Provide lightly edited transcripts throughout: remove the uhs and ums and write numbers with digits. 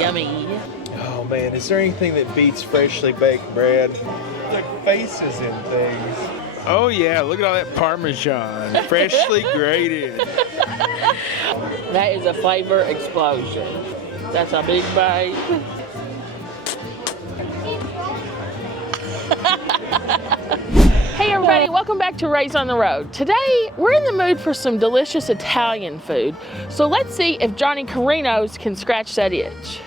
Yummy. Oh man, is there anything that beats freshly baked bread? Like faces and things. Oh yeah, look at all that Parmesan, freshly grated. That is a flavor explosion. That's a big bite. Hey everybody, welcome back to Raised on the Road. Today, we're in the mood for some delicious Italian food. So let's see if Johnny Carino's can scratch that itch.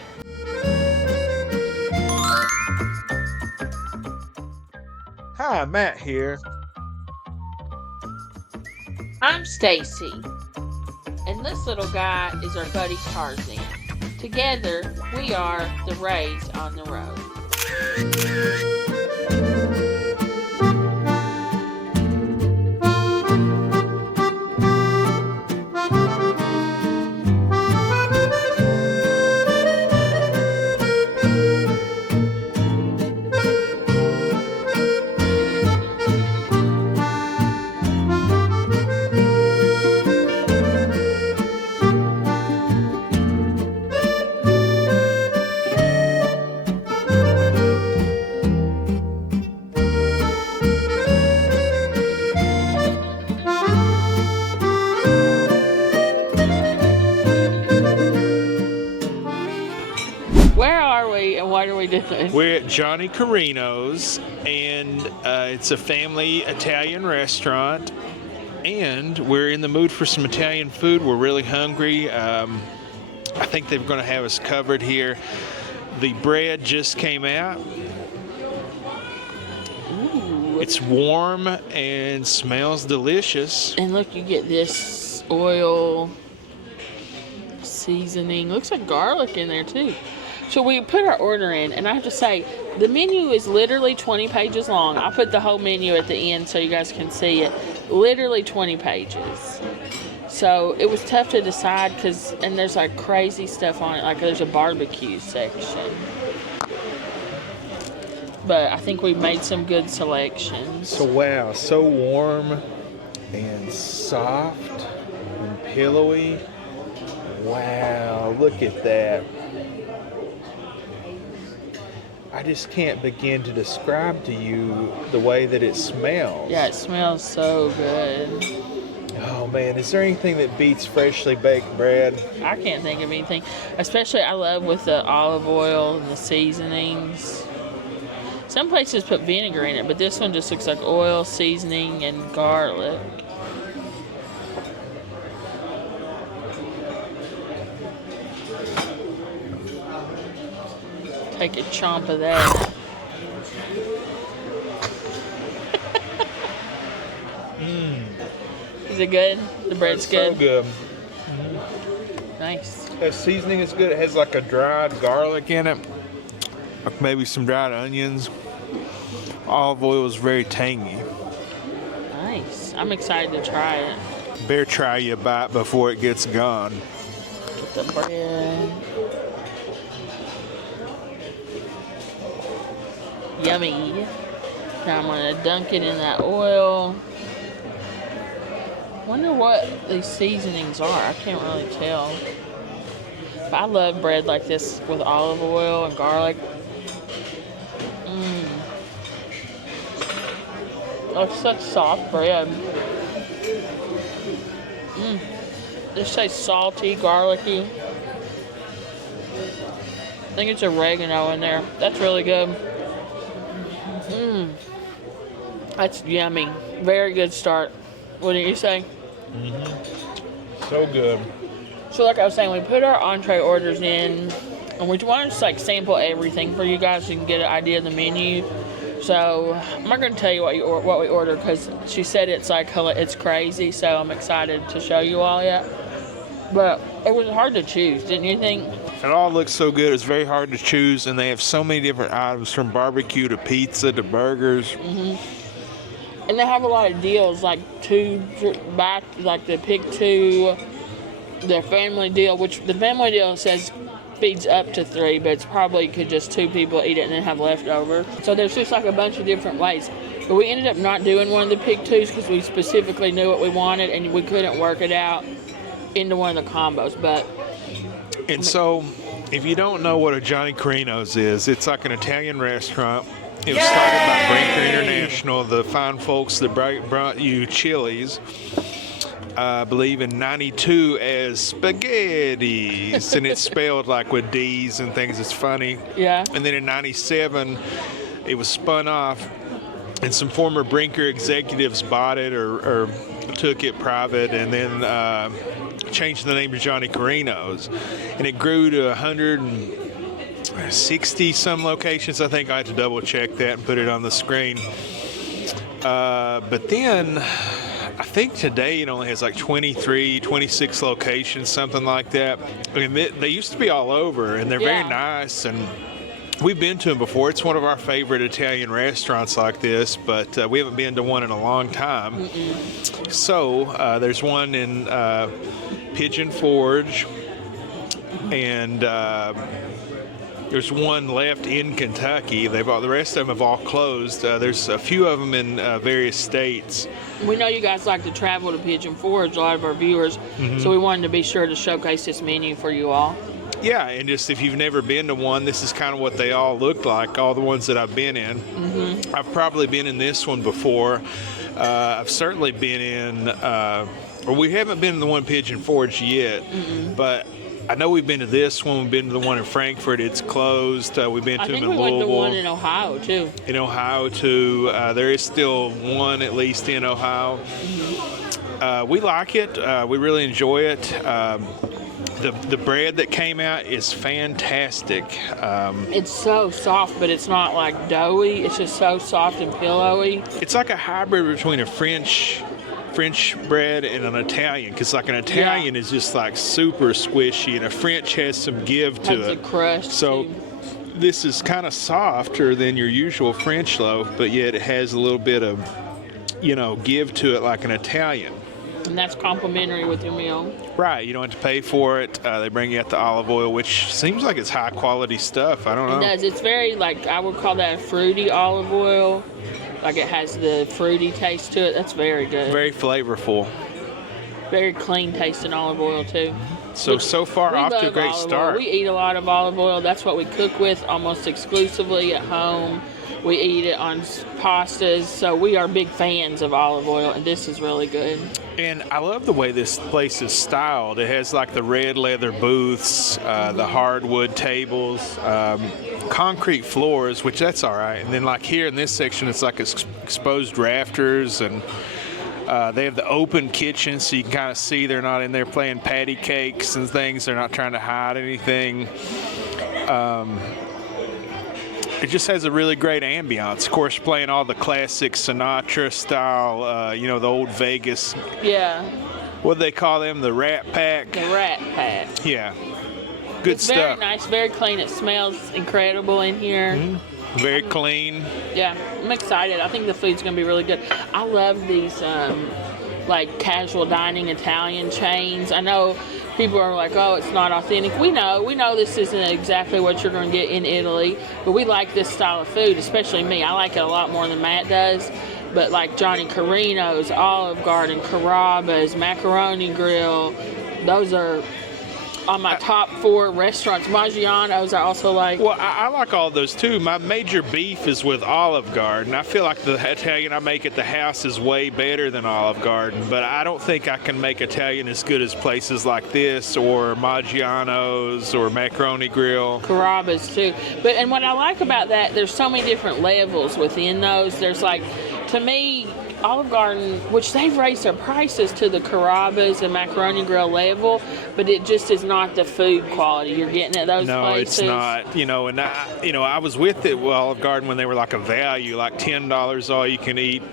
Hi, Matt here. I'm Staci, and this little guy is our buddy Tarzan. Together, we are the Raised on the Road. Where are we and what are we doing? We're at Johnny Carino's, and it's a family Italian restaurant, and we're in the mood for some Italian food. We're really hungry. I think they're going to have us covered here. The bread just came out. Ooh. It's warm and smells delicious. And look, you get this oil seasoning. Looks like garlic in there too. So we put our order in, and I have to say, the menu is literally 20 pages long. I put the whole menu at the end so you guys can see it. Literally 20 pages. So it was tough to decide and there's like crazy stuff on it. Like there's a barbecue section. But I think we made some good selections. So wow, so warm and soft and pillowy. Wow, look at that. I just can't begin to describe to you the way that it smells. Yeah, it smells so good. Oh man, is there anything that beats freshly baked bread? I can't think of anything. Especially I love with the olive oil and the seasonings. Some places put vinegar in it, but this one just looks like oil, seasoning, and garlic. Take a chomp of that. Is it good? The bread's good? So good. Nice. The seasoning is good. It has like a dried garlic in it. Like maybe some dried onions. Olive oil is very tangy. Nice. I'm excited to try it. Better try you a bite before it gets gone. Get the bread. Yummy. Now I'm going to dunk it in that oil. Wonder what these seasonings are. I can't really tell. But I love bread like this with olive oil and garlic. It's such soft bread. Just tastes salty, garlicky. I think it's oregano in there. That's really good. That's yummy. Very good start. What did you say? So good. So like I was saying, we put our entree orders in, and we want to just like sample everything for you guys so you can get an idea of the menu. So I'm not going to tell you what we ordered because she said it's crazy. So I'm excited to show you all yet. But it was hard to choose, didn't you think? It all looks so good. It's very hard to choose, and they have so many different items from barbecue to pizza to burgers. And they have a lot of deals, like like the pick two, the family deal, which the family deal says feeds up to 3, but it's probably could just 2 people eat it and then have leftover. So there's just like a bunch of different ways. But we ended up not doing one of the pick twos because we specifically knew what we wanted and we couldn't work it out into one of the combos. But And so If you don't know what a Johnny Carino's is, it's like an Italian restaurant. It was started by Brinker International, the fine folks that brought you Chili's. I believe in 92 as spaghettis, and it's spelled like with D's and things. It's funny. Yeah. And then in 97, it was spun off, and some former Brinker executives bought it or took it private, and then changed the name to Johnny Carino's, and it grew to 160 some locations. I think I had to double check that and put it on the screen. But then I think today it only has like 23, 26 locations, something like that. I mean, they used to be all over, and they're very nice, and we've been to them before. It's one of our favorite Italian restaurants like this, but we haven't been to one in a long time. So there's one in Pigeon Forge, and there's one left in Kentucky. The rest of them have all closed. There's a few of them in various states. We know you guys like to travel to Pigeon Forge, a lot of our viewers, so we wanted to be sure to showcase this menu for you all. Yeah, and just if you've never been to one, this is kind of what they all look like, all the ones that I've been in. I've probably been in this one before. I've certainly been in, or we haven't been in the one in Pigeon Forge yet, but I know we've been to this one. We've been to the one in Frankfurt. It's closed. We've been to them in Louisville. I think we went to one in Ohio, too. In Ohio, too. There is still one, at least, in Ohio. We like it. We really enjoy it. The bread that came out is fantastic. It's so soft, but it's not like doughy. It's just so soft and pillowy. It's like a hybrid between a French bread and an Italian, because like an Italian is just like super squishy, and a French has some give to it. Has a crust. So this is kind of softer than your usual French loaf, but yet it has a little bit of, give to it like an Italian. And that's complimentary with your meal. Right, you don't have to pay for it. They bring you out the olive oil, which seems like it's high quality stuff. I don't know. It does. It's very, I would call that a fruity olive oil. Like it has the fruity taste to it. That's very good. Very flavorful. Very clean tasting olive oil too. So far off to a great start. We eat a lot of olive oil. That's what we cook with almost exclusively at home. We eat it on pastas. So we are big fans of olive oil, and this is really good. And I love the way this place is styled. It has like the red leather booths, the hardwood tables, concrete floors, which that's all right. And then like here in this section, it's like exposed rafters, and they have the open kitchen, so you can kind of see they're not in there playing patty cakes and things. They're not trying to hide anything. It just has a really great ambiance. Of course, playing all the classic Sinatra style, the old Vegas. Yeah. What do they call them? The Rat Pack? The Rat Pack. Yeah. Good stuff. Very nice, very clean. It smells incredible in here. Very clean. Yeah, I'm excited. I think the food's going to be really good. I love these casual dining Italian chains. I know people are like, oh, it's not authentic. We know this isn't exactly what you're going to get in Italy, but we like this style of food, especially me. I like it a lot more than Matt does. But like Johnny Carino's, Olive Garden, Carrabba's, Macaroni Grill, those are on my top 4 restaurants. Maggiano's I also like. Well, I like all those too. My major beef is with Olive Garden. I feel like the Italian I make at the house is way better than Olive Garden, but I don't think I can make Italian as good as places like this or Maggiano's or Macaroni Grill. Carrabba's too. And what I like about that, there's so many different levels within those. There's to me, Olive Garden, which they've raised their prices to the Carrabba's and Macaroni Grill level, but it just is not the food quality you're getting at those places. No, it's not. And I was with it Olive Garden when they were like a value, like $10 all you can eat.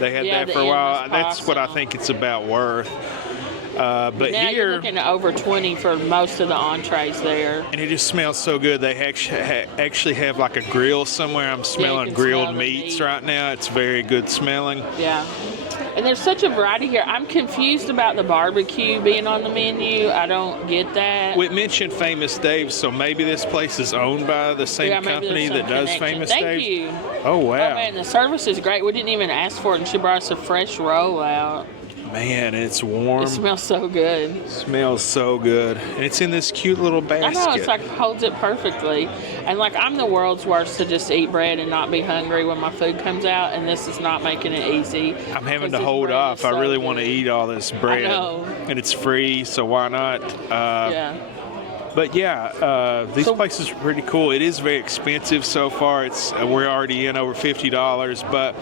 They had that for a while. That's what I think it's about worth. But now here, you're looking at over 20 for most of the entrees there. And it just smells so good. They actually have like a grill somewhere. I'm smelling grilled meats right now. It's very good smelling. Yeah. And there's such a variety here. I'm confused about the barbecue being on the menu. I don't get that. We mentioned Famous Dave's, so maybe this place is owned by the same company that does Famous Dave's. Thank you. Oh, wow. Oh, man, the service is great. We didn't even ask for it, and she brought us a fresh roll out. man, it's warm. It smells so good. Smells so good. And it's in this cute little basket. I know, it's like holds it perfectly. And like I'm the world's worst to just eat bread and not be hungry when my food comes out, and this is not making it easy. I'm having 'cause to this hold bread off. is I so really good. want to eat all this bread. I know. And it's free, so why not? Yeah. But yeah, these places are pretty cool. It is very expensive so far. It's we're already in over $50, but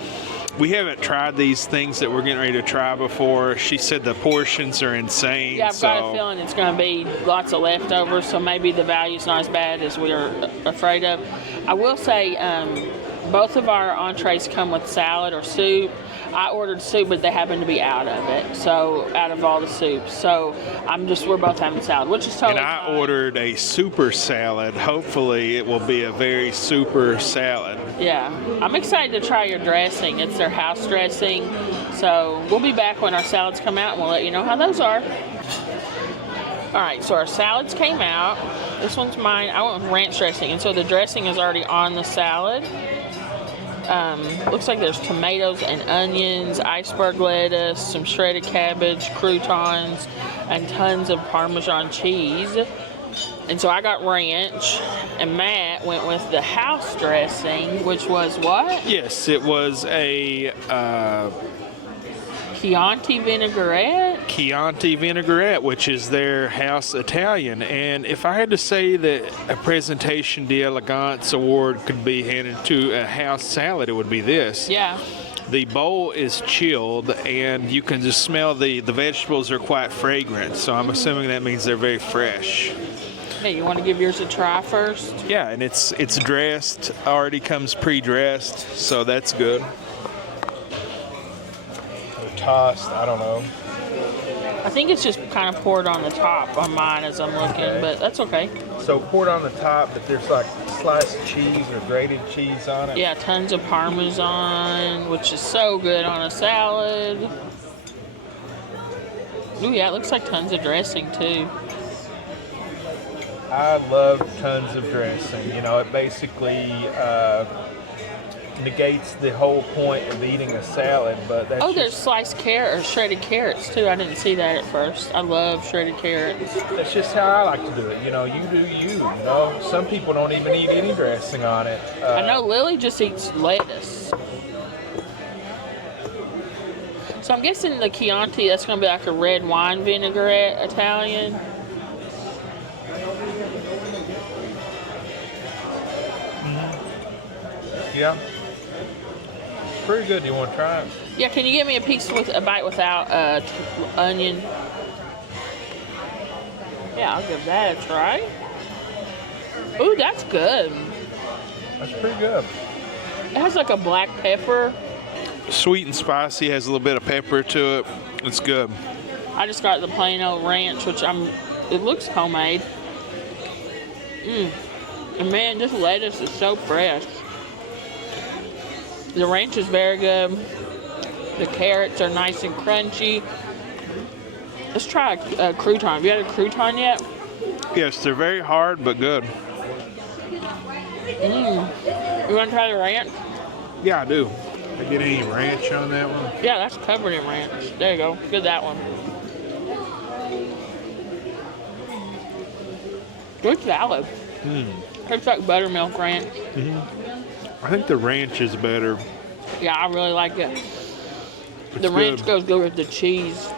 we haven't tried these things that we're getting ready to try before. She said the portions are insane. Yeah, I've got a feeling it's going to be lots of leftovers, so maybe the value's not as bad as we are afraid of. I will say both of our entrees come with salad or soup. I ordered soup, but they happen to be out of it, so out of all the soups. So we're both having salad, which is totally And I fine. ordered a super salad. Hopefully it will be a very super salad. Yeah, I'm excited to try your dressing. It's their house dressing. So we'll be back when our salads come out, and we'll let you know how those are. All right, so our salads came out. This one's mine. I went with ranch dressing, and so the dressing is already on the salad. Looks like there's tomatoes and onions, iceberg lettuce, some shredded cabbage, croutons, and tons of Parmesan cheese. And so I got ranch, and Matt went with the house dressing, which was what? Yes, it was a Chianti vinaigrette? Chianti vinaigrette, which is their house Italian. And if I had to say that a presentation d'elegance award could be handed to a house salad, it would be this. Yeah. The bowl is chilled, and you can just smell the vegetables are quite fragrant. So I'm assuming that means they're very fresh. Hey, you want to give yours a try first? Yeah, and it's dressed, already comes pre-dressed, so that's good. Tossed, I don't know. I think it's just kind of poured on the top on mine as I'm looking, but that's okay. So poured on the top, but there's like sliced cheese or grated cheese on it. Yeah, tons of Parmesan, which is so good on a salad. Ooh, yeah, it looks like tons of dressing too. I love tons of dressing. You know, it basically negates the whole point of eating a salad, but that's There's sliced carrot or shredded carrots too. I didn't see that at first. I love shredded carrots. that's just how I like to do it. You know, you do you. You know, some people don't even eat any dressing on it. I know Lily just eats lettuce. So I'm guessing the Chianti, that's going to be like a red wine vinaigrette Italian. Yeah, pretty good. You want to try it? Yeah, can you give me a bite without onion? Yeah, I'll give that a try. Ooh, that's good. That's pretty good. It has like a black pepper. Sweet and spicy, has a little bit of pepper to it. It's good. I just got the plain old ranch, which it looks homemade. And man, this lettuce is so fresh. The ranch is very good. The carrots are nice and crunchy. Let's try a crouton. Have you had a crouton yet? Yes, they're very hard, but good. You want to try the ranch? Yeah, I do. Did I get any ranch on that one? Yeah, that's covered in ranch. There you go. Good that one. Good salad. Tastes like buttermilk ranch. I think the ranch is better. Yeah, I really like it. It's The ranch good. goes good with the cheese.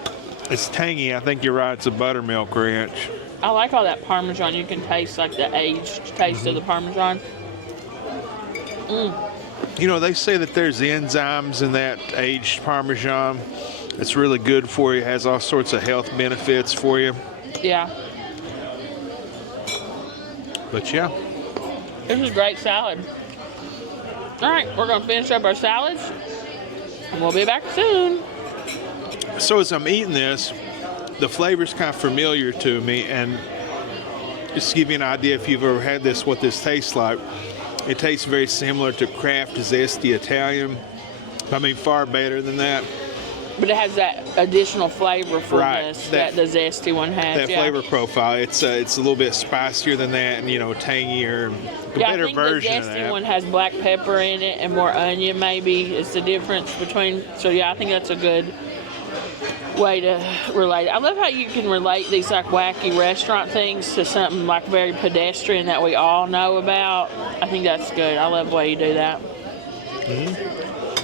It's tangy. I think you're right. It's a buttermilk ranch. I like all that Parmesan. You can taste like the aged taste of the Parmesan. You know, they say that there's enzymes in that aged Parmesan. It's really good for you. It has all sorts of health benefits for you. Yeah, But yeah. this is great salad. All right, we're gonna finish up our salads, and we'll be back soon. So as I'm eating this, the flavor's kind of familiar to me, and just to give you an idea, if you've ever had this, what this tastes like, it tastes very similar to Kraft Zesty Italian. I mean, far better than that. But it has that additional flavor from Right, this that- that the zesty one has. That yeah. flavor profile, it's a little bit spicier than that, and tangier, a Yeah, better I think version of the zesty that. one has black pepper in it and more onion. Maybe is the difference between. So yeah, I think that's a good way to relate it. I love how you can relate these like wacky restaurant things to something like very pedestrian that we all know about. I think that's good. I love the way you do that.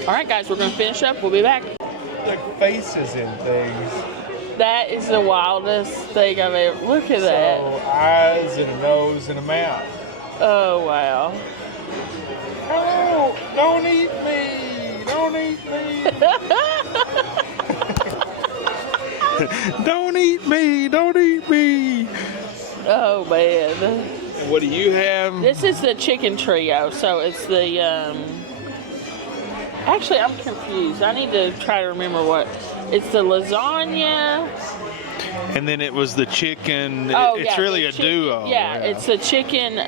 All right, guys, we're going to finish up. We'll be back. Like faces in things. That is the wildest thing I've ever. Look at that. So eyes and a nose and a mouth. Oh, wow. Oh, don't eat me! Don't eat me! Don't eat me! Don't eat me! Oh, man. And what do you have? This is the chicken trio. So it's the, actually, I'm confused. I need to try to remember what. It's the lasagna. And then it was the chicken. Oh, It's yeah, really the a chicken, duo. Yeah, it's the chicken.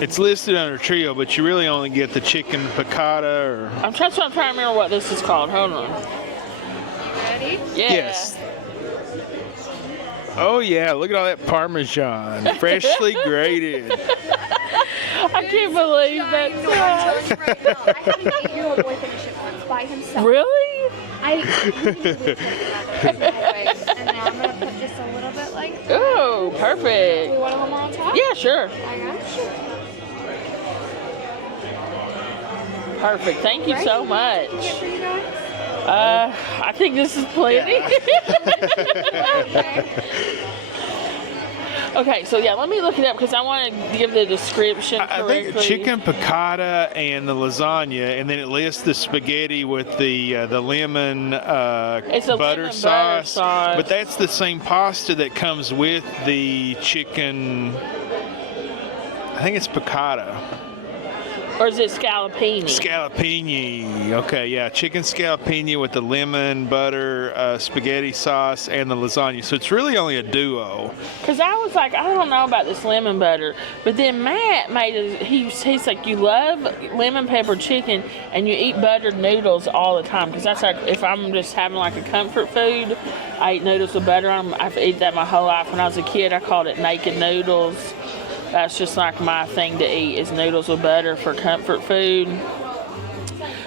It's listed under trio, but you really only get the chicken piccata or. I'm trying to remember what this is called. Hold on. Ready? Yeah. Yes. Oh yeah, look at all that Parmesan, freshly grated. I can't believe that. Right now. I had an 8-year-old boy finish it once by himself. Really? I really and now I'm gonna put just a little bit like. Oh, Do we perfect. want a little more on top? Yeah, sure. I got you. Perfect. Thank you so much. Get for you guys? I think this is plenty. Okay. Okay, so yeah, let me look it up because I want to give the description I correctly. think chicken piccata and the lasagna, and then it lists the spaghetti with the lemon It's a butter lemon sauce. butter sauce. But that's the same pasta that comes with the chicken. I think it's piccata. Or is it scallopini? Scallopini. Okay, yeah, chicken scallopini with the lemon butter spaghetti sauce and the lasagna. So it's really only a duo. Because I was like, I don't know about this lemon butter. But then Matt made it, he's like, you love lemon pepper chicken and you eat buttered noodles all the time. Because that's like, if I'm just having like a comfort food, I eat noodles with butter on them. I've eaten that my whole life. When I was a kid, I called it naked noodles. That's just like my thing to eat is noodles with butter for comfort food.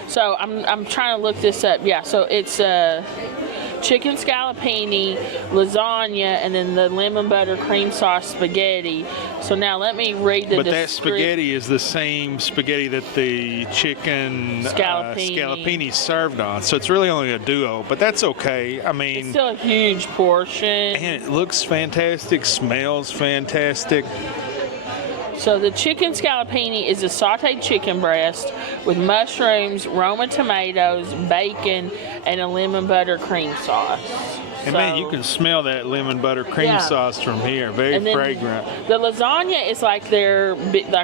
So I'm trying to look this up. Yeah, so it's chicken scallopini, lasagna, and then the lemon butter cream sauce spaghetti. So now let me read the But that spaghetti is the same spaghetti that the chicken scallopini served on. So it's really only a duo, but that's okay. I mean, It's still a huge portion. and it looks fantastic, smells fantastic. So the chicken scallopini is a sauteed chicken breast with mushrooms, Roma tomatoes, bacon, and a lemon butter cream sauce. And man, you can smell that lemon butter cream Yeah. sauce from here. Very And then fragrant. The lasagna is like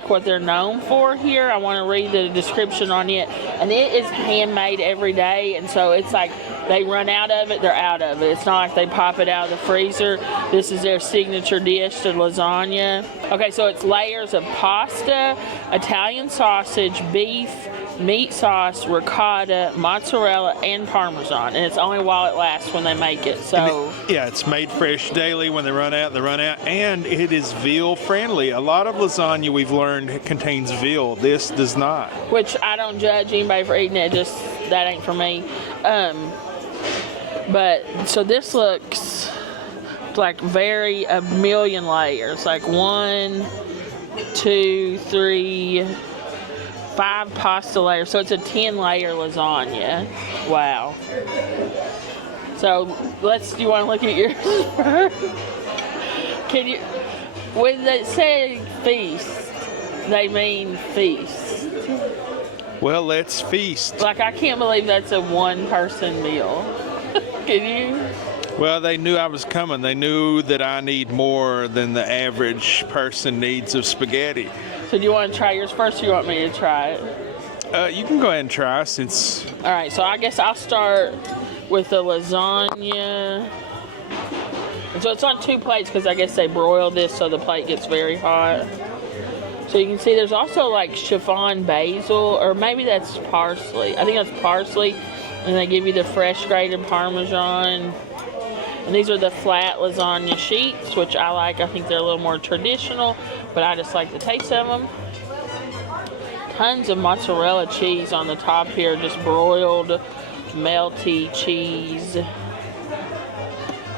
what they're known for here. I want to read the description on it, and it is handmade every day. And so it's like they run out of it, they're out of it. It's not like they pop it out of the freezer. This is their signature dish, the lasagna. Okay, so it's layers of pasta, Italian sausage, beef, meat sauce, ricotta, mozzarella, and Parmesan. And it's only while it lasts when they make it. So Yeah, it's made fresh daily. When they run out, they run out. And it is veal friendly. A lot of lasagna we've learned contains veal. This does not. which I don't judge anybody for eating it, just that ain't for me. But so this looks like a million layers, like 1, 2, 3, 5 pasta layers. So it's a 10-layer lasagna. Wow. So do you want to look at yours first? When they say feast, they mean feast. Well, let's feast. Like, I can't believe that's a one-person meal. Can you? Well, they knew I was coming. They knew that I need more than the average person needs of spaghetti. So do you want to try yours first, or you want me to try it? You can go ahead and try since... All right, so I guess I'll start with the lasagna. And so it's on 2 plates because I guess they broil this so the plate gets very hot. So you can see there's also like chiffon basil, or maybe that's parsley. I think that's parsley. And they give you the fresh grated Parmesan. And these are the flat lasagna sheets, which I like. I think they're a little more traditional, but I just like the taste of them. Tons of mozzarella cheese on the top here, just broiled, melty cheese.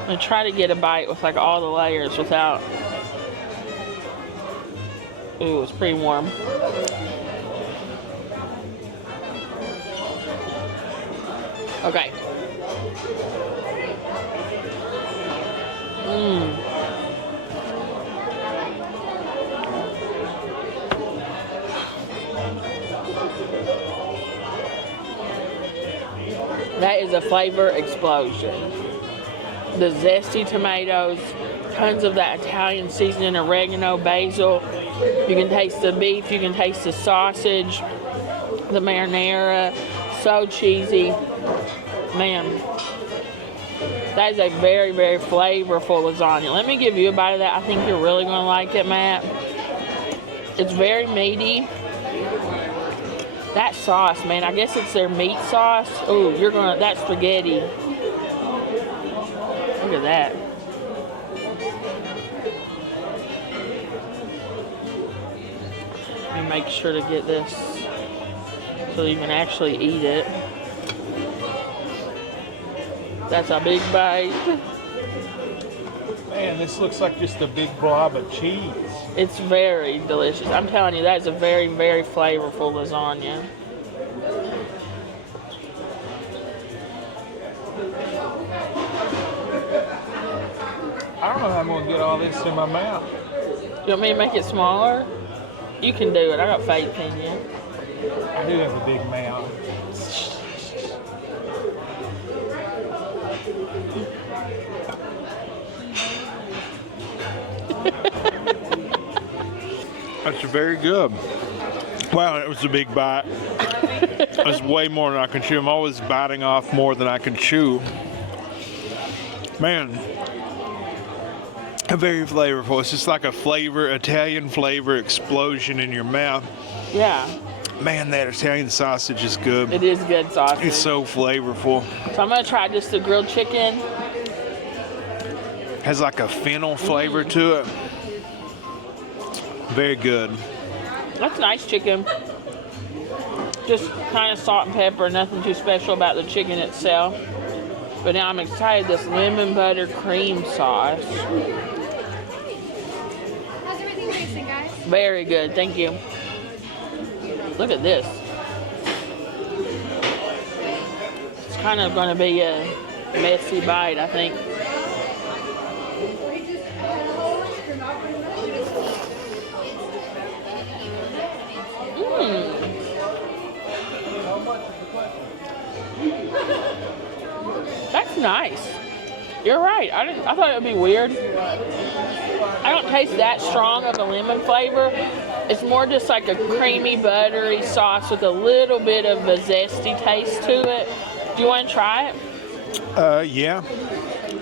I'm gonna try to get a bite with like all the layers without. Ooh, it's pretty warm. Okay. That is a flavor explosion. The zesty tomatoes, tons of that Italian seasoning, oregano, basil. You can taste the beef, you can taste the sausage, the marinara. So cheesy. Man, that is a very, very flavorful lasagna. Let me give you a bite of that. I think you're really going to like it, Matt. It's very meaty. That sauce, man, I guess it's their meat sauce. Ooh, you're going to, that spaghetti. Look at that. Let me make sure to get this so you can actually eat it. That's a big bite. Man, this looks like just a big blob of cheese. It's very delicious. I'm telling you, that is a very, very flavorful lasagna. I don't know how I'm going to get all this in my mouth. You want me to make it smaller? You can do it. I got faith in you. I do have a big mouth. That's very good. Wow, that was a big bite. That's way more than I can chew. I'm always biting off more than I can chew. Man, very flavorful. It's just like a Italian flavor explosion in your mouth. Yeah. Man, that Italian sausage is good. It is good sausage. It's so flavorful. So I'm going to try just the grilled chicken. Has like a fennel flavor to it. Very good. That's nice chicken. Just kind of salt and pepper, nothing too special about the chicken itself. But now I'm excited, this lemon butter cream sauce. How's everything tasting, guys? Very good, thank you. Look at this. It's kind of going to be a messy bite, I think. That's nice. You're right. I thought it would be weird. I don't taste that strong of a lemon flavor. It's more just like a creamy, buttery sauce with a little bit of a zesty taste to it. Do you want to try it? Yeah.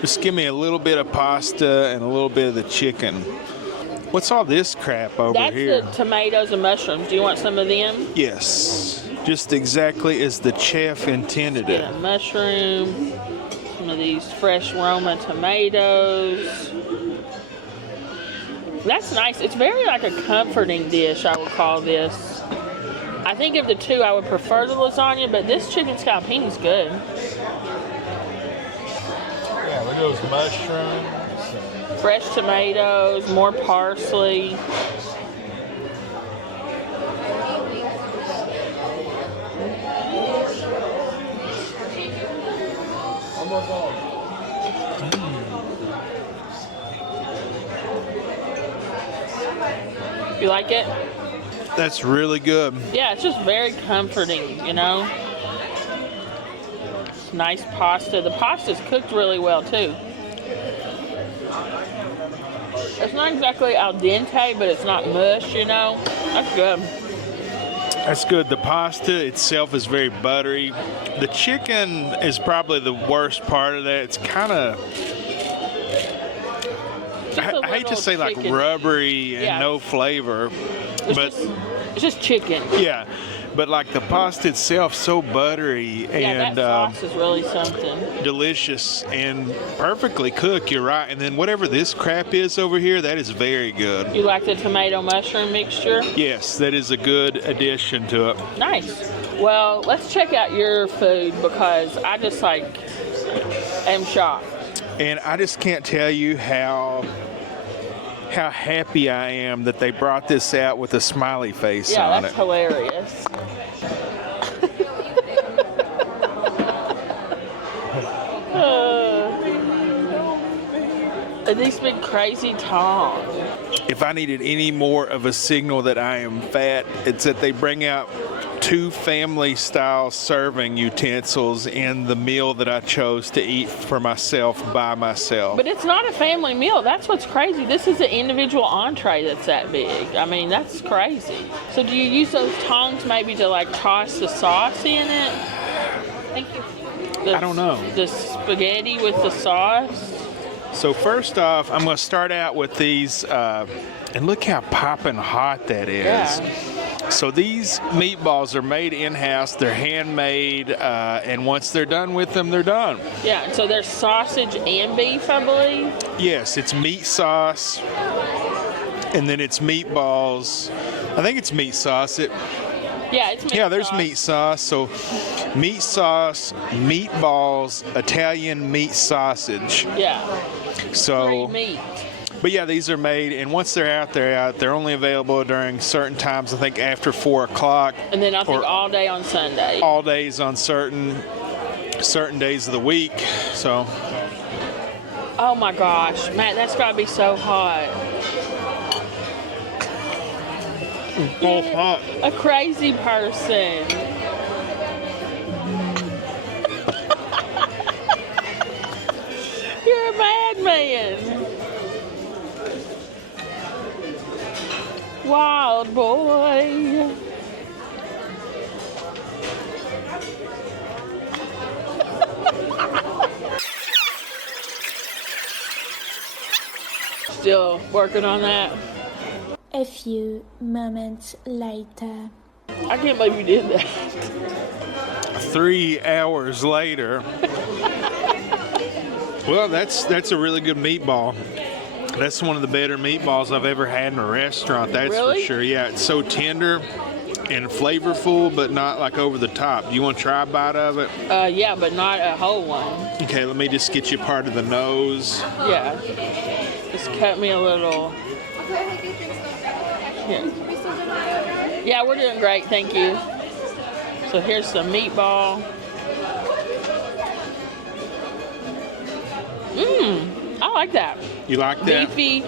Just give me a little bit of pasta and a little bit of the chicken. What's all this crap over here? That's the tomatoes and mushrooms. Do you want some of them? Yes. Just exactly as the chef intended it. Get a mushroom. Some of these fresh Roma tomatoes. That's nice. It's very like a comforting dish, I would call this. I think of the two, I would prefer the lasagna, but this chicken scalpini is good. Yeah, look at those mushrooms. Fresh tomatoes, more parsley. You like it? That's really good. Yeah, it's just very comforting, you know? It's nice pasta. The pasta's cooked really well, too. It's not exactly al dente, but it's not mush, you know? That's good. That's good. The pasta itself is very buttery. The chicken is probably the worst part of that. It's kind of, I hate to say like rubbery and no flavor, but it's just chicken. Yeah, but like the pasta itself, so buttery and that sauce is really something. Delicious and perfectly cooked. You're right. And then whatever this crap is over here, that is very good. You like the tomato mushroom mixture? Yes, that is a good addition to it. Nice. Well, let's check out your food because I just like am shocked. And I just can't tell you how happy I am that they brought this out with a smiley face Yeah, on that's it. hilarious. And these big crazy tongs. If I needed any more of a signal that I am fat, it's that they bring out 2 family-style serving utensils in the meal that I chose to eat for myself by myself. But it's not a family meal. That's what's crazy. This is an individual entree that's that big. I mean, that's crazy. So do you use those tongs maybe to like toss the sauce in it? Thank you. I don't know. The spaghetti with the sauce? So first off, I'm going to start out with these, and look how popping hot that is. Yeah. So these meatballs are made in-house, they're handmade, and once they're done with them, they're done. Yeah, and so there's sausage and beef, I believe. Yes, it's meat sauce, and then it's meatballs. I think it's meat sauce. Yeah, it's meat Yeah, there's sauce. meat sauce. So meat sauce, meatballs, Italian meat sausage. Yeah, So, free meat. but yeah, these are made, and once they're out, they're out. They're only available during certain times. I think after 4 o'clock. And then I think or all day on Sunday. all days on certain days of the week. So, Oh my gosh, Matt, that's gotta be so hot. oh, hot. A crazy person. You're a madman. Wild boy. Still working on that. A few moments later. I can't believe you did that. 3 hours later. Well, that's a really good meatball. That's one of the better meatballs I've ever had in a restaurant. That's Really? for sure. Yeah, it's so tender and flavorful, but not like over the top. Do you want to try a bite of it? Yeah, but not a whole one. Okay, let me just get you part of the nose. Yeah. Just cut me a little. Here. Yeah, we're doing great, thank you. So here's some meatball. I like that. You like that? Beefy.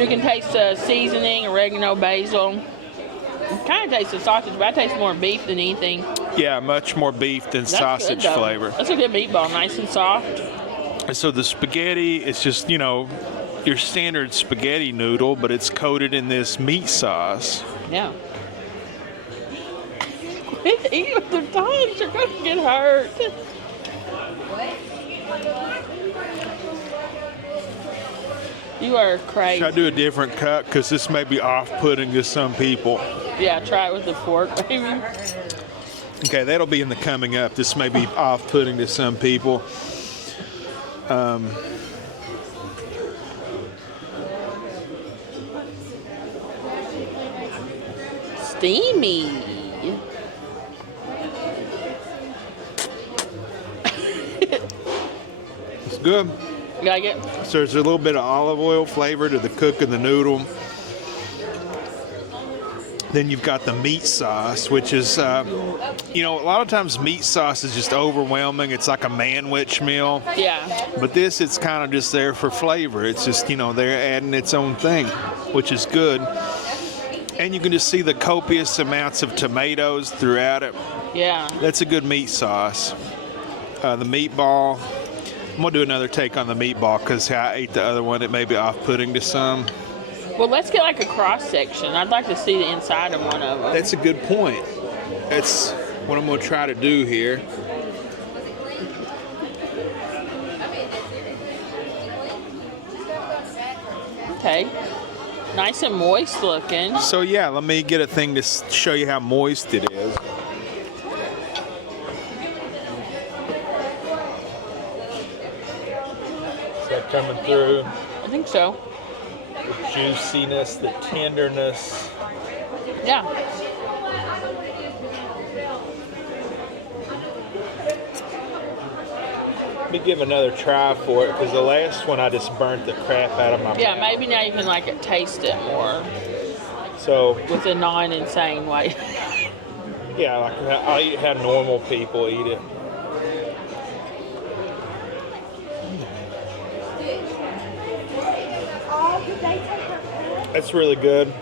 You can taste the seasoning, oregano, basil. Kind of taste the sausage, but I taste more beef than anything. Yeah, much more beef than That's sausage good, though. flavor. That's a good meatball, nice and soft. And so the spaghetti, it's just, your standard spaghetti noodle, but it's coated in this meat sauce. Yeah. Quit eating with the tongs, you're going to get hurt. You are crazy. Should I do a different cut? Because this may be off-putting to some people. Yeah, try it with the fork, maybe. Okay, that'll be in the coming up. This may be off-putting to some people. Steamy. It's good. You like it? So there's a little bit of olive oil flavor to the cook and the noodle. Then you've got the meat sauce, which is, a lot of times meat sauce is just overwhelming. It's like a manwich meal. Yeah. But this, it's kind of just there for flavor. It's just, they're adding its own thing, which is good. And you can just see the copious amounts of tomatoes throughout it. Yeah. That's a good meat sauce. The meatball, I'm going to do another take on the meatball because how I ate the other one, it may be off-putting to some. Well, let's get like a cross section. I'd like to see the inside of one of them. That's a good point. That's what I'm going to try to do here. Okay. Nice and moist looking. So yeah, let me get a thing to show you how moist it is. Is that coming through? I think so. The juiciness, the tenderness. Yeah. me give another try for it, because the last one I just burnt the crap out of my Yeah, mouth. maybe now you can like taste it more So, with a non-insane way. yeah, like I eat how normal people eat it. That's really good.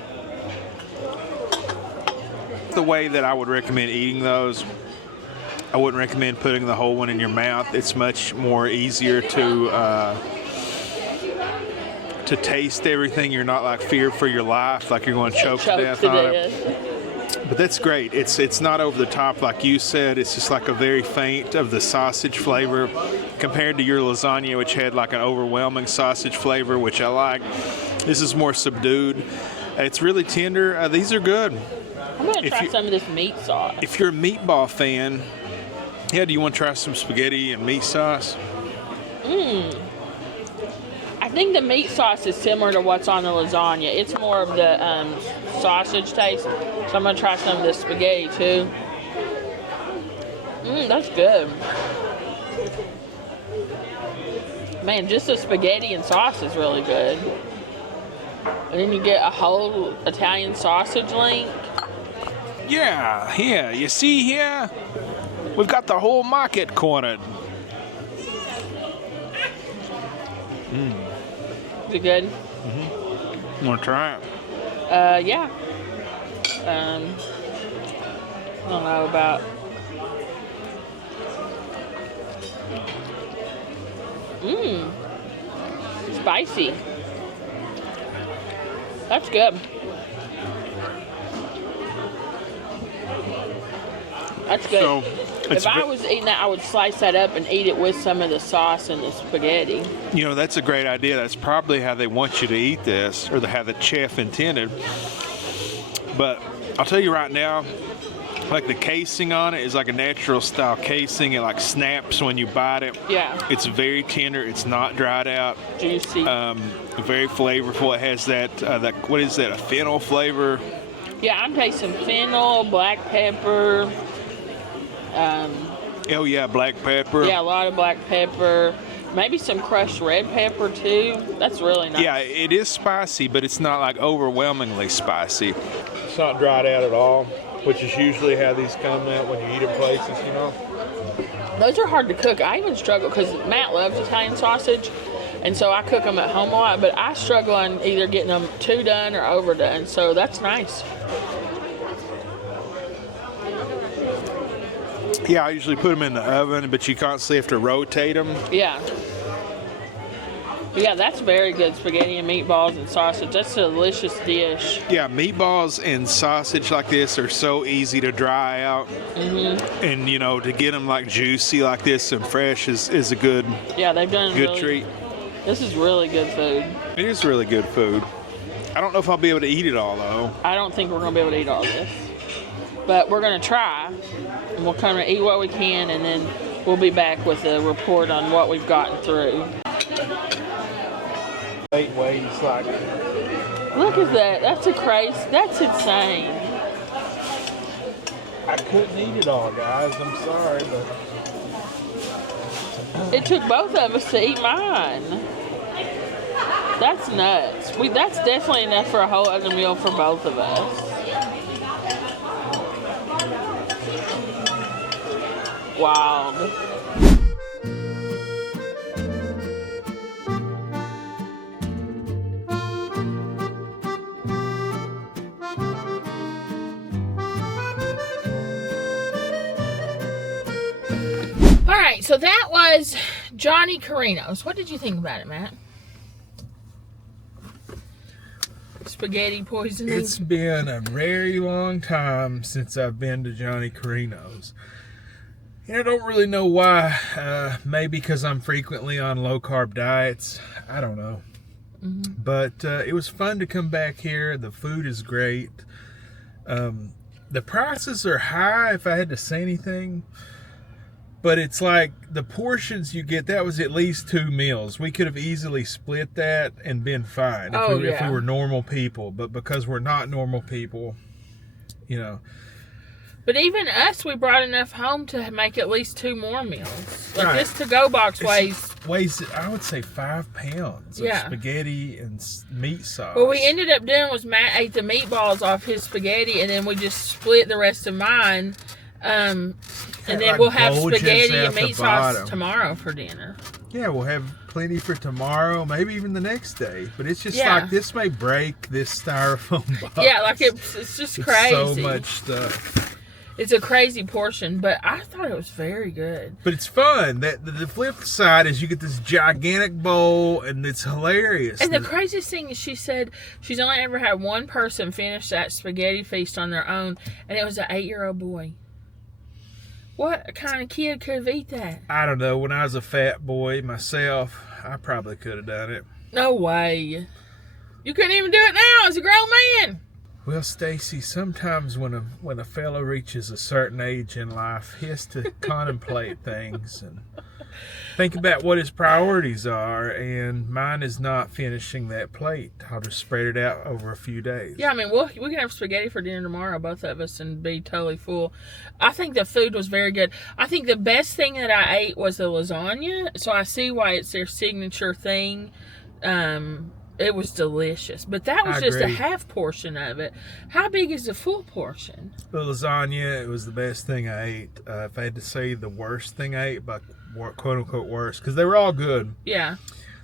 The way that I would recommend eating those, I wouldn't recommend putting the whole one in your mouth. It's much more easier to taste everything. You're not like feared for your life, like you're going to choke to death on it. But that's great. It's not over the top like you said. It's just like a very faint of the sausage flavor compared to your lasagna, which had like an overwhelming sausage flavor, which I like. This is more subdued. It's really tender. These are good. I'm going to try some of this meat sauce. If you're a meatball fan, yeah, do you want to try some spaghetti and meat sauce? I think the meat sauce is similar to what's on the lasagna. It's more of the sausage taste. So I'm going to try some of this spaghetti too. That's good. Man, just the spaghetti and sauce is really good. And then you get a whole Italian sausage link. Yeah, here. You see here? We've got the whole market cornered. Is it good? Want to try it? Yeah. I don't know about. Spicy. That's good. That's good. So, if I was eating that, I would slice that up and eat it with some of the sauce and the spaghetti. you know, that's a great idea. That's probably how they want you to eat this, or how the chef intended. But I'll tell you right now, like the casing on it is like a natural style casing. It like snaps when you bite it. Yeah. It's very tender. It's not dried out. Juicy. Very flavorful. It has that what is that? A fennel flavor. Yeah, I'm tasting fennel, black pepper. Oh yeah, black pepper. Yeah, a lot of black pepper. Maybe some crushed red pepper too. That's really nice. Yeah, it is spicy, but it's not like overwhelmingly spicy. It's not dried out at all, which is usually how these come out when you eat at places, you know. Those are hard to cook. I even struggle because Matt loves Italian sausage, and so I cook them at home a lot, but I struggle on either getting them too done or overdone, so that's nice. Yeah, I usually put them in the oven, but you constantly have to rotate them. Yeah. Yeah, that's very good. Spaghetti and meatballs and sausage. That's a delicious dish. Yeah, meatballs and sausage like this are so easy to dry out. And, you know, to get them like juicy like this and fresh is a good, Yeah, they've done good really, treat. This is really good food. It is really good food. I don't know if I'll be able to eat it all, though. I don't think we're going to be able to eat all this. But we're going to try. And we'll kind of eat what we can, and then we'll be back with a report on what we've gotten through. 8 ways, like, Look at that. That's that's insane. I couldn't eat it all, guys. I'm sorry, but It took both of us to eat mine. That's nuts. That's definitely enough for a whole other meal for both of us. Wild. All right, so that was Johnny Carino's. What did you think about it, Matt? Spaghetti poisoning? It's been a very long time since I've been to Johnny Carino's. And I don't really know why. Maybe because I'm frequently on low-carb diets. I don't know. But it was fun to come back here. The food is great. The prices are high, if I had to say anything. But it's like the portions you get, that was at least 2 meals. We could have easily split that and been fine if we were normal people. But because we're not normal people, you know. But even us, we brought enough home to make at least 2 more meals. Like Right. this to-go box weighs. Weighs, I would say 5 pounds of Yeah. spaghetti and meat sauce. What we ended up doing was Matt ate the meatballs off his spaghetti, and then we just split the rest of mine. And then like we'll have bulges spaghetti out and the meat sauce bottom. tomorrow for dinner. Yeah, we'll have plenty for tomorrow, maybe even the next day. But it's just Yeah. like this may break this styrofoam box. Yeah, like it's just It's crazy. so much stuff. It's a crazy portion, but I thought it was very good. But it's fun. That the flip side is you get this gigantic bowl, and it's hilarious. And the craziest thing is she said she's only ever had one person finish that spaghetti feast on their own, and it was an 8-year-old boy. What kind of kid could have eaten that? I don't know. When I was a fat boy myself, I probably could have done it. No way. You couldn't even do it now as a grown man. Well, Stacy, sometimes when a fellow reaches a certain age in life, he has to contemplate things and think about what his priorities are, and mine is not finishing that plate. I'll just spread it out over a few days. Yeah, I mean, we can have spaghetti for dinner tomorrow, both of us, and be totally full. I think the food was very good. I think the best thing that I ate was the lasagna, so I see why it's their signature thing. It was delicious, but that was I just agree. a half portion of it. How big is the full portion? The lasagna, it was the best thing I ate. If I had to say the worst thing I ate, but quote unquote worst, because they were all good. Yeah.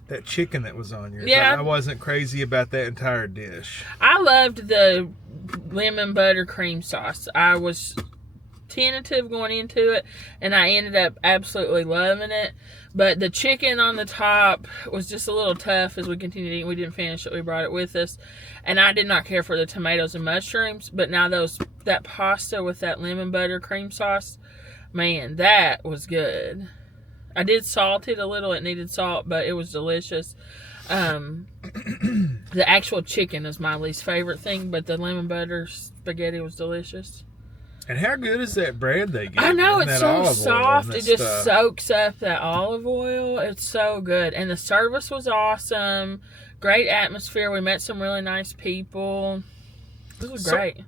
That chicken that was on yours, Yeah. I wasn't crazy about that entire dish. I loved the lemon butter cream sauce. I was tentative going into it, and I ended up absolutely loving it. But the chicken on the top was just a little tough as we continued eating. We didn't finish it. We brought it with us. And I did not care for the tomatoes and mushrooms. But now that pasta with that lemon butter cream sauce, man, that was good. I did salt it a little. It needed salt, but it was delicious. The actual chicken is my least favorite thing, but the lemon butter spaghetti was delicious. And how good is that bread they give? I know, And it's that so olive oil soft. and It that just stuff. soaks up that olive oil. It's so good. And the service was awesome. Great atmosphere. We met some really nice people. It was great.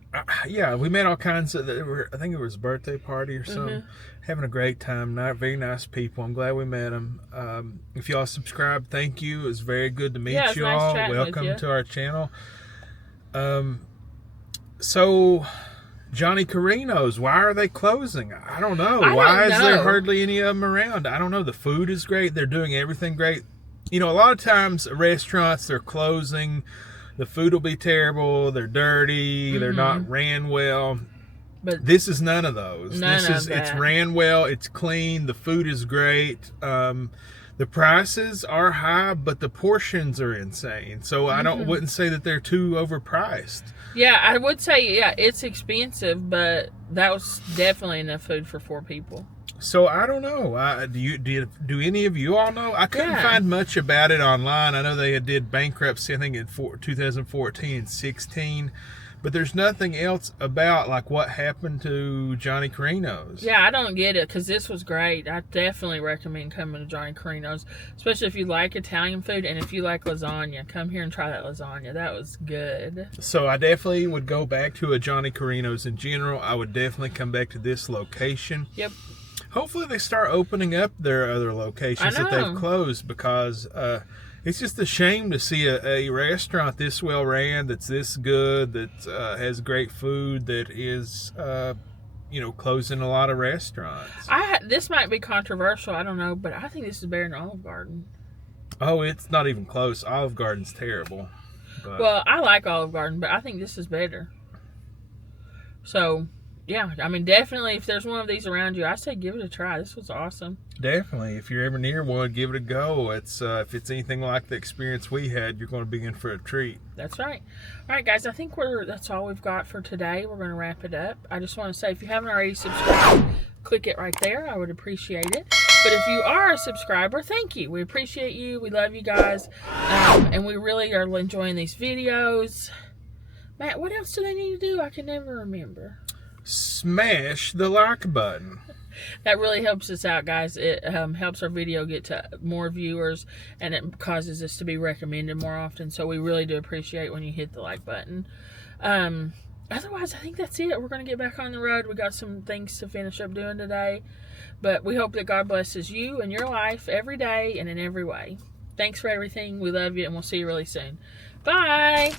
Yeah, we met all kinds of. I think it was a birthday party or something. Having a great time. Very nice people. I'm glad we met them. If y'all subscribe, thank you. It was very good to meet Yeah, it was you nice all. chatting with Welcome you. to our channel. So, Johnny Carino's, why are they closing? I don't know. I Why don't is there know. hardly any of them around? I don't know. The food is great. They're doing everything great. You know, a lot of times restaurants, they're closing. The food will be terrible. They're dirty. They're not ran well. But This is none of those. None This is of it's that. ran well. It's clean. The food is great. The prices are high, but the portions are insane. So I wouldn't say that they're too overpriced. yeah, I would say, yeah, it's expensive, but that was definitely enough food for 4 people. So I don't know. Do any of you all know? I couldn't Yeah. find much about it online. I know they did bankruptcy, I think in 2014 and 16, but there's nothing else about like what happened to Johnny Carino's. Yeah, I don't get it because this was great. I definitely recommend coming to Johnny Carino's, especially if you like Italian food and if you like lasagna. Come here and try that lasagna. That was good. So I definitely would go back to a Johnny Carino's in general. I would definitely come back to this location. Yep. Hopefully they start opening up their other locations I that they've know. closed, because it's just a shame to see a restaurant this well ran, that's this good, that has great food, that is closing a lot of restaurants. This might be controversial. I don't know, but I think this is better than Olive Garden. Oh, it's not even close. Olive Garden's terrible. But Well, I like Olive Garden, but I think this is better. So, yeah, I mean, definitely if there's one of these around you, I say give it a try. This was awesome. definitely, if you're ever near one, give it a go. It's if it's anything like the experience we had, you're going to be in for a treat. That's right. All right, guys, I think that's all we've got for today. We're going to wrap it up. I just want to say, if you haven't already subscribed, click it right there. I would appreciate it. But if you are a subscriber, thank you. We appreciate you. We love you guys. And we really are enjoying these videos. Matt, what else do they need to do? I can never remember. Smash the like button. That really helps us out, guys. It helps our video get to more viewers, and it causes us to be recommended more often. So we really do appreciate when you hit the like button. otherwise, I think that's it. We're going to get back on the road. We got some things to finish up doing today. But we hope that God blesses you and your life every day and in every way. Thanks for everything. We love you, and we'll see you really soon. Bye.